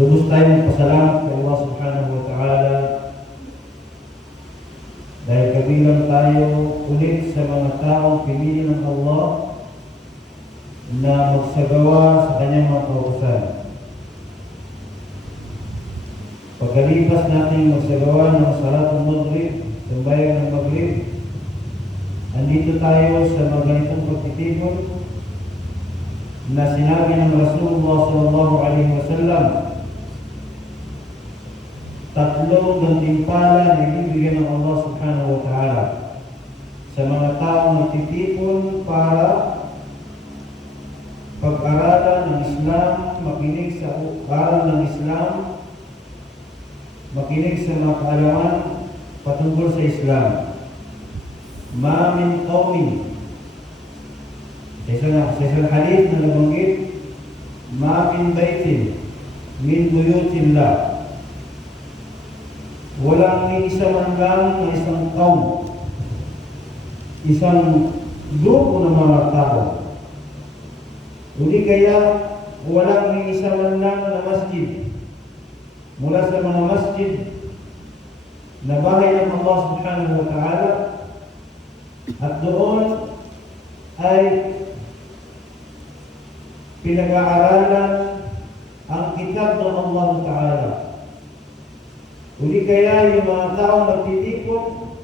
Lubos tayong pasalamat kay Allah subhanahu wa ta'ala dahil kabilang tayo ulit sa mga taong pinili ng Allah na magsagawa sa kanyang mga kautusan. Pagkalipas natin magsagawa ng Salatul Maghrib, sambayan ng Maghrib, andito tayo sa mga ganitong pagtitipon na sinabi ng Rasulullah sallallahu alaihi wasallam, tatlong gantimpala na ibibigay ng Allah subhanahu wa ta'ala sa mga taong nagtitipon para pag-aralan ng Islam, makinig sa aral ng Islam, makinig sa mga kaalaman patungkol sa Islam. Ma min qawmin, sa isang hadith na nabanggit, ma min baitin min buyutillah, walang may isa man lang na isang kaum, isang grupo ng mga tao, hindi kaya walang may isa man lang na masjid mula sa mga masjid na bahay ng Allah subhanahu wa ta'ala, at doon ay pinag-aaralan ang kitab ng Allah ta'ala. Uli kaya yung mga taong nagtitipon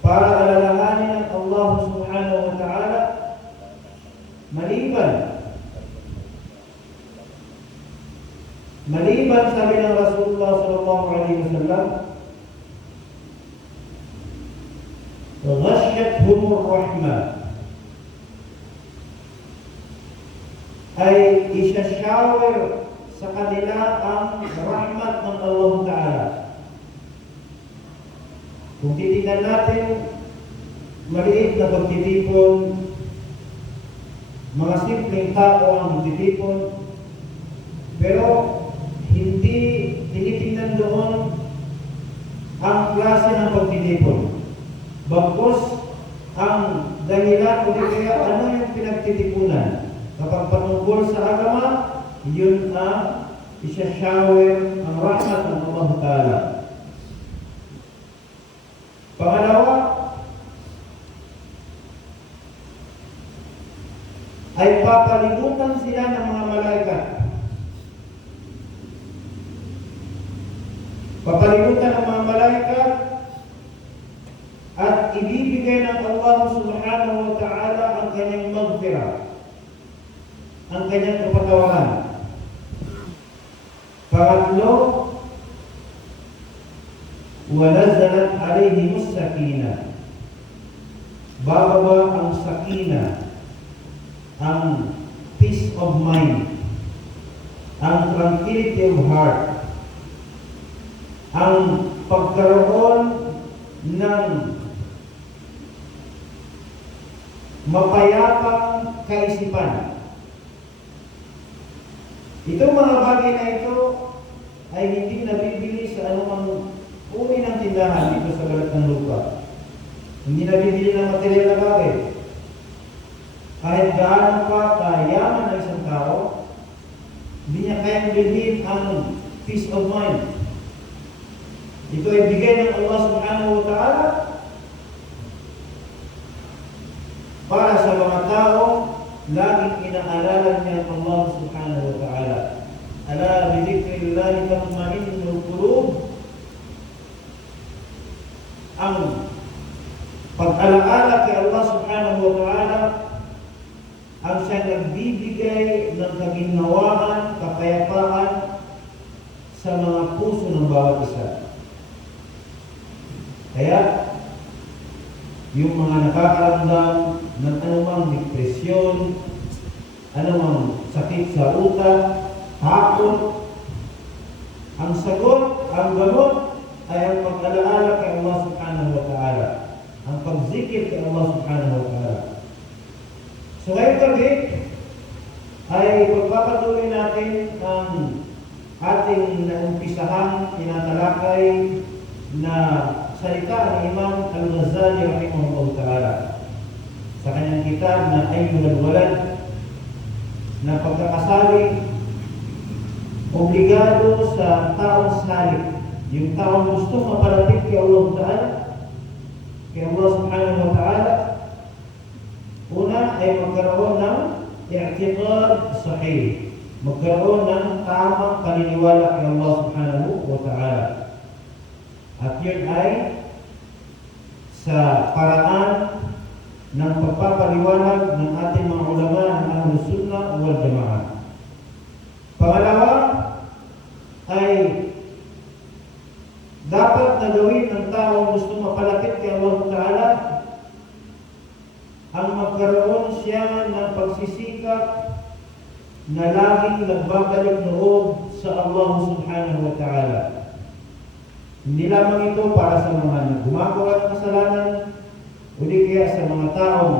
para alalahanin ang Allah subhanahu wa ta'ala, maliban sabi ng Rasulullah sallallahu alaihi wasallam, ghasyathumur rahmah, ay isashower sa kanila ang rahmat ng Allah Ta'ala. Kung titignan natin, maliit na pagtitipon, mga simpleng tao ang magtitipon, pero hindi tinitingnan doon ang klase ng pagtitipon. Bagkus ang dahilan o kaya ano yung pinagtitipunan. Kapag patungkol sa agama, yun ang isashower ang rahmat ng Allah Ta'ala. Pangalawa, ay papalibutan sila ng mga malaikat. Papalibutan ng mga malaikat at ibibigay ng Allah subhanahu wa ta'ala ang kanyang maghfirah, ang kanyang kapatawaran. Pangatlo, wanazalat alayhimus sakinah, bababa ang sakina, ang peace of mind, ang tranquility of heart, ang pagkaroon ng mapayapang kaisipan. Itong mga bagay na ito ay hindi nabibili sa anumang uri ng tindahan dito sa balat ng lupa. Hindi nabibili ng material na bagay. Kahit gaano pa kayaman ng isang tao, hindi niya kayang bilhin ang peace of mind. Ito ay bigay ng Allah subhanahu wa ta'ala para sa mga tao laging inaalala niya ang Allah subhanahu wa ta'ala. Ala bidhikrillahi tatma'innul qulub. Ang pag-alaala kay Allah subhanahu wa ta'ala ang siyang nagbibigay ng kaginhawaan, kapayapaan sa mga puso ng bawat isa. Kaya, yung mga nakakaramdam ng anumang depresyon, anumang sakit sa utak, takot, ang sagot, ang gamot ay ang pag-alaala kay Allah subhanahu wa ta'ala, ang pagzikir kay Allah subhanahu wa ta'ala. So ngayong gabi ay pagpapatuloy natin ang ating naumpisahang tinatalakay na salita ni Imam Al-Ghazali rahimahullah ta'ala sa kanyang kitab na Ayyuhal Walad, na pagkakasabi obligado sa taong salik, yung taong gusto mapalapit kay Allah Ta'ala, kay Allah Subhanahu wa Ta'ala, una ay magkaroon ng i'tiqad sahih, magkaroon ng tamang paniniwala kay Allah Subhanahu wa Ta'ala. At yun ay sa paraan ng pagpapaliwanag ng ating mga ulama ng Ahlus Sunnah wal Jamaah. Pangalawa ay dapat na gawin ng taong gusto mapalapit kay Allah Ta'ala ang magkaroon siya ng pagsisikap na laging nagbabalik loob sa Allah Subhanahu wa Ta'ala. Hindi lamang ito para sa mga gumagawa ng kasalanan o di kaya sa mga taong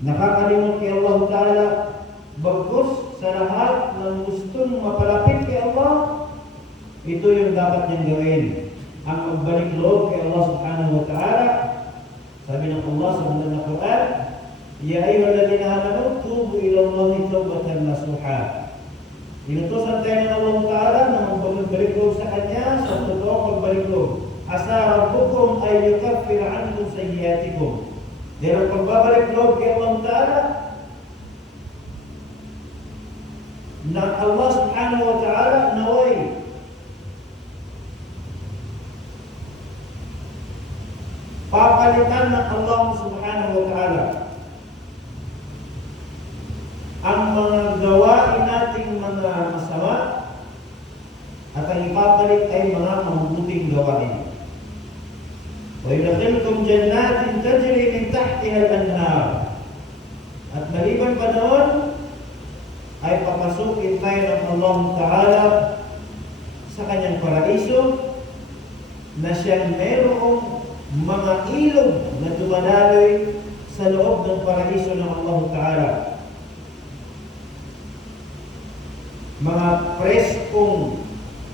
nakakalimot kay Allah Ta'ala, bagkus sa lahat ng gustong mapalapit kay Allah, ito yung dapat niyang gawin. Ang magbalik loob kay Allah Subhanahu wa Ta'ala. Sabi ng Allah sa banal na Quran, Ya ayyuhalladhina amanu tubu ila Allahi tawbatan nasuha. Inutusan tayo ng Allah Ta'ala na magbalik loob sa Kanya sa totoong pagbalik loob. Asa rabbukum ay yukaffir ankum sayyiatikum. Dahil ang pagbabalik loob kay Allah Ta'ala na Allah Subhanahu wa Ta'ala naway papalitan ng Allah Subhanahu wa Ta'ala ang mga gawain nating mga masama at ang ipapalit ay mga mabubuting gawain. Wa yudkhilkum jannatin tajri min tahtiha al-anhar. At maliban pa noon ay papasukin tayo ng Allah Ta'ala sa kanyang paraiso na siyang mayroong mga ilog na dumadaloy sa loob ng paraiso ng Allah Ta'ala. Mga preskong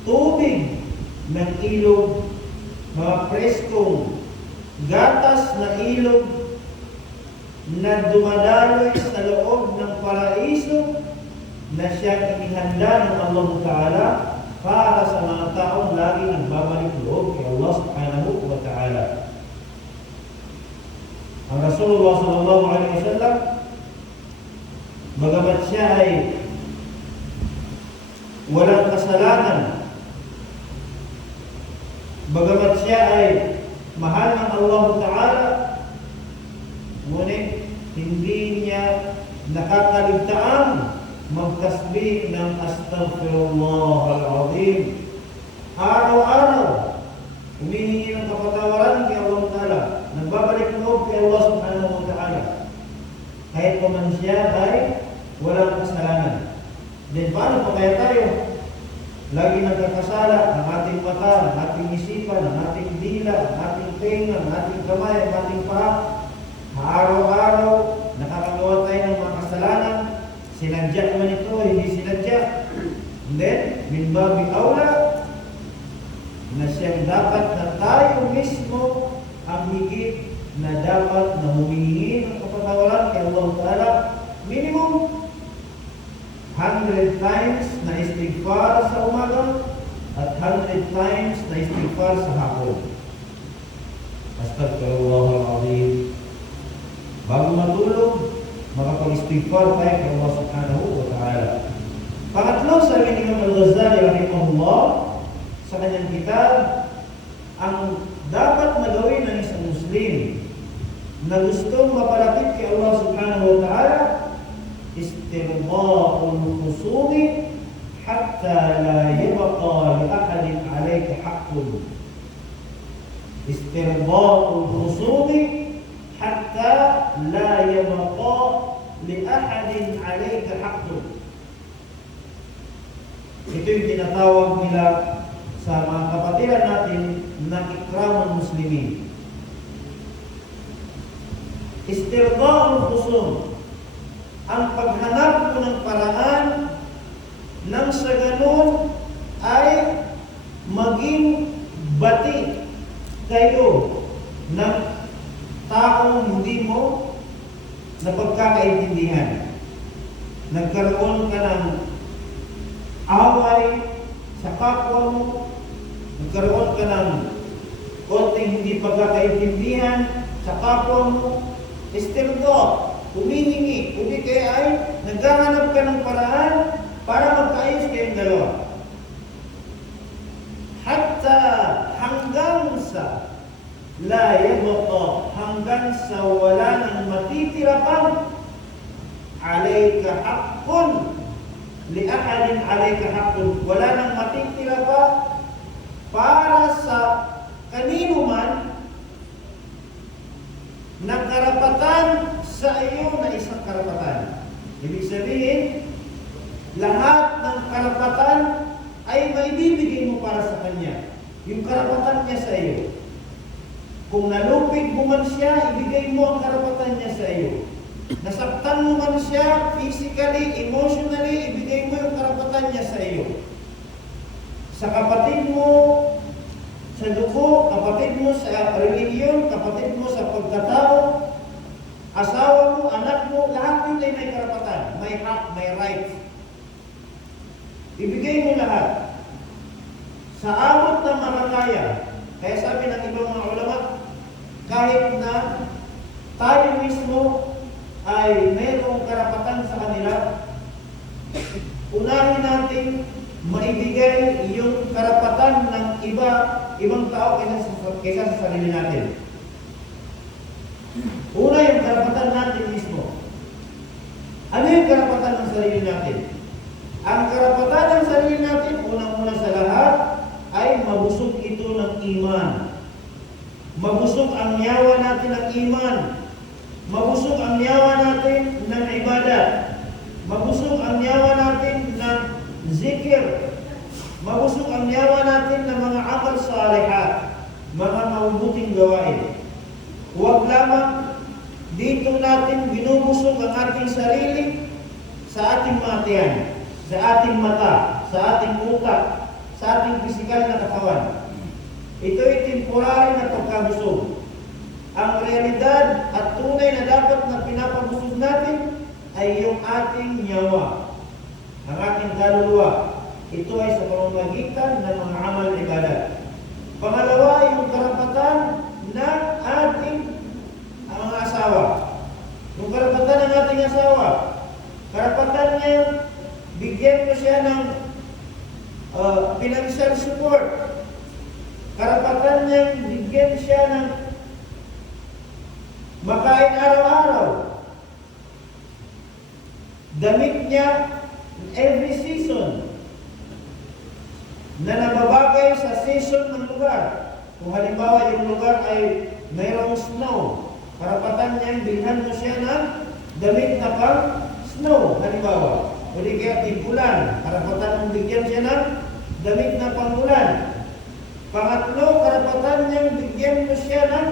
tubig ng ilog, mga preskong gatas na ilog na dumadaloy sa loob ng paraiso na siyang inihanda ng Allah Ta'ala para sa mga taong lagi nagbabalik loob kay Allah Subhanahu wa Ta'ala. Ang Rasulullah sallallahu alaihi wasallam, bagamat siya ay walang kasalanan, bagamat siya ay mahal ng Allah Ta'ala, ngunit hindi niya nakakaligtaan magtasbih ng astaghfirullah al-azim. Araw-araw humihingi ng kapatawaran kay Allah Ta'ala, nagbabalik loob kay Allah Subhanahu wa Ta'ala, kahit pa man siya ay walang kasalanan. Then paano pa kaya tayo? Lagi nagkakasala ang ating mata, ang ating isipan, ang ating dila, ang ating tenga, ang ating kamay, ang ating paa. Araw-araw nakakagawa tayo ng mga kasalanan. Sinadya man ito, hindi sinadya. And then, min babi aula, na siyang dapat na tayo mismo ang higit na dapat na humihingi ng kapatawaran kay Allah Ta'ala. Minimum 100 times na istighfar sa umaga at 100 times na istighfar sa hapon. Astaghfirullahalazim. Bago matulog, makapag-istighfar tayo kay Allah Subhanahu wa Ta'ala. Pangatlo, sabi ni Imam Al-Ghazali rahimahullah sa kanyang kitab, ang dapat na gawin ng isang Muslim na gustong mapalapit kay Allah Subhanahu wa Ta'ala, istirba'ul khusumi hatta la yabqa li ahadin alayka haqqun. Istirba'ul khusumi hatta la yabqa li ahadin alayka haqqun. Ito yung tinatawag nila sa mga kapatiran natin na ikramul muslimin. Istirba'ul khusum, ang paghanap mo ng paraan nang sa ganun ay maging bati kayo ng taong hindi mo na pagkakaintindihan. Nagkaroon ka ng away sa kapwa mo, nagkaroon ka ng konting hindi pagkakaintindihan sa kapwa mo, still go, humihingi, hindi kaya ay naghahanap ka ng paraan para magkaayos kayong dalawa. Hatta hanggang sa la yabqa, hanggang sa wala nang matitira pang alayka haqqun li ahadin alayka haqqun, wala nang matitira pa para sa kanino man na karapatan sa iyo na isang karapatan. Ibig sabihin, lahat ng karapatan ay maibibigay mo para sa kanya. Yung karapatan niya sa iyo. Kung nalupig mo man siya, ibigay mo ang karapatan niya sa iyo. Nasaktan mo man siya, physically, emotionally, ibigay mo yung karapatan niya sa iyo. Sa kapatid mo, sa dugo, kapatid mo sa relihiyon, kapatid mo sa pagkatao, asawa mo, anak mo, lahat yun ay may karapatan, may hak, may right. Ibigay mo lahat. Sa abot ng makakaya, kaya sabi ng ibang mga ulama, kahit na tayo mismo ay mayroong karapatan sa kanila, unahin natin maibigay yung karapatan ng ibang tao kaysa sa sarili natin. Una, yung karapatan natin mismo. Ano yung karapatan ng sarili natin? Ang karapatan ng sarili natin, unang-una sa lahat, ay mabusog ito ng iman. Mabusog ang yawa natin ng iman. Mabusog ang yawa natin ng ibadat. Mabusog ang yawa natin ng zikir. Mabusog ang yawa natin ng mga amal salihat, mga mabubuting gawain. Huwag lamang dito natin binubusog ang ating sarili sa ating mga tiyan, sa ating mata, sa ating utak, sa ating pisikal na katawan. Ito ay temporary na pagkabusog. Ang realidad at tunay na dapat na pinapabusog natin ay yung ating yawa, ang ating kaluluwa. Ito ay sa pamamagitan ng mga amal ibadat. Pangalawa, yung karapatan ng ating mga asawa. Yung karapatan ng ating asawa, karapatan niya, bigyan mo siya ng financial support. Karapatan niya, bigyan siya ng makain araw-araw. Damit niya every season na nababagay sa season ng lugar. Kung halimbawa yung lugar ay mayroong snow, karapatan niya, bilhan mo siya ng damit na pang snow, halimbawa. O di kaya tigulan, karapatan mong bigyan siya ng damit na pang ulan. Pangatlo, karapatan niyang bigyan mo siya ng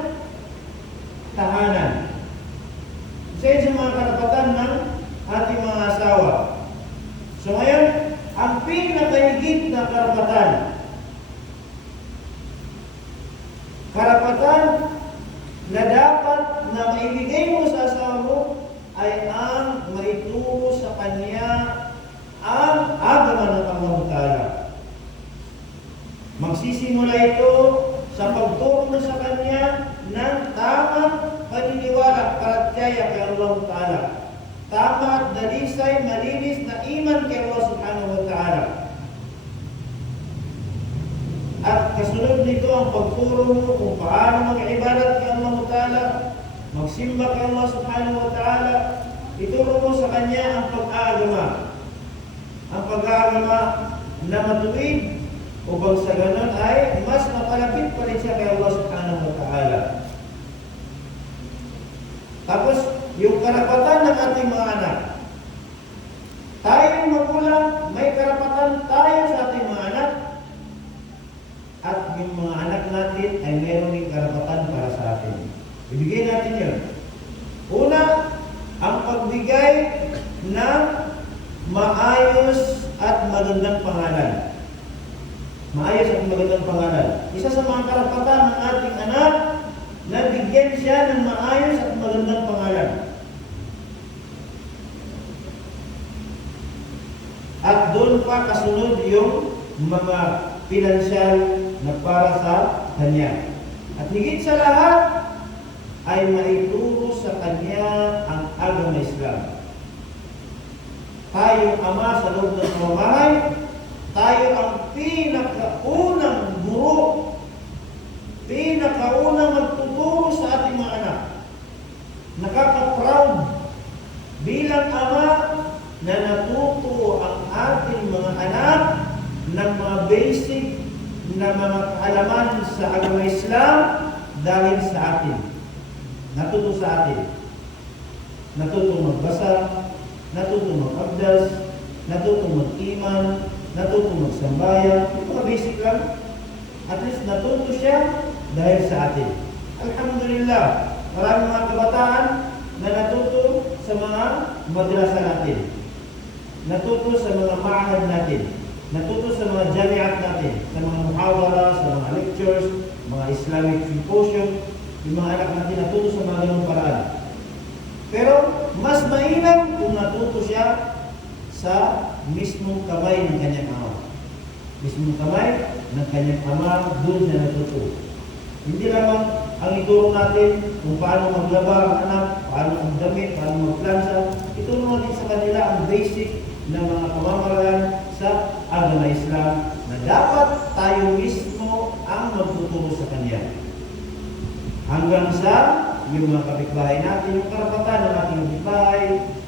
tahanan. Isa yun sa mga karapatan ng ating mga asawa. So ngayon, ang pinakahigit na karapatan na dapat na maibigay mo sa asawa mo ay ang maituro sa kanya ang agama ng Allah Ta'ala. Magsisimula ito sa pagturo mo sa kanya ng tamang paniniwala, karatyaya kay Allah Ta'ala. Tama at dalisay, malinis na iman kay Allah Subhanahu wa Ta'ala. At kasunod nito ang pagturo mo kung paano mag-ibadat kay Allah Ta'ala, magsimba kay Allah Subhanahu wa Ta'ala. Ituro mo sa kanya ang pag-aagama. Ang pag-aagama na matuwid upang sa ganun ay mas mapalapit pa rin siya kay Allah Subhanahu wa Ta'ala. Tapos, yung karapatan ng ating mga anak. Tayong magulang, may karapatan tayo sa ating mga anak. At yung mga anak natin ay meron din karapatan para sa atin. Ibigay natin yun. Una, ang pagbigay ng maayos at magandang pangalan. Maayos at magandang pangalan. Isa sa mga karapatan ng ating anak na bigyan siya ng maayos at magandang pangalan. At doon pa pa kasunod yung mga pinansyal na para sa kanya. At higit sa lahat, ay maituro sa kanya ang agama Islam. Tayong ama sa loob ng pamamahay, tayo ang pinakaunang guro, pinakaunang magtuturo sa ating mga anak. Nakaka-proud bilang ama na natuto ang ating mga anak ng mga basic na mga kaalaman sa agama Islam dahil sa atin. Natuto sa atin. Natuto magbasa, natuto mag-abdas, natuto mag-iman, natuto magsambayan. Ito mga basic lang. At least natuto siya dahil sa atin. Alhamdulillah, maraming mga kabataan na natuto sa mga madrasa natin. Natuto sa mga ma'ahad natin. Natuto sa mga jamiat natin. Sa mga muhawara, sa mga lectures, mga Islamic symposium. Yung mga anak natin natuto sa mga ganung paraan. Pero mas mainam kung natuto siya sa mismong kamay ng kanyang ama. Mismong kamay ng kanyang ama, doon siya natuto. Hindi lamang ang ituro natin kung paano maglaba ang anak, paano magdamit, paano magplansa. Ituro natin sa kanila ang basic na mga pamamaraan sa agama Islam na dapat tayo mismo ang magtuturo sa kanya. Hanggang sa yung mga kapitbahay natin, yung karapatan ng ating kapitbahay,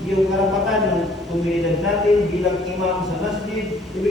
yung karapatan ng komunidad natin bilang imam sa masjid,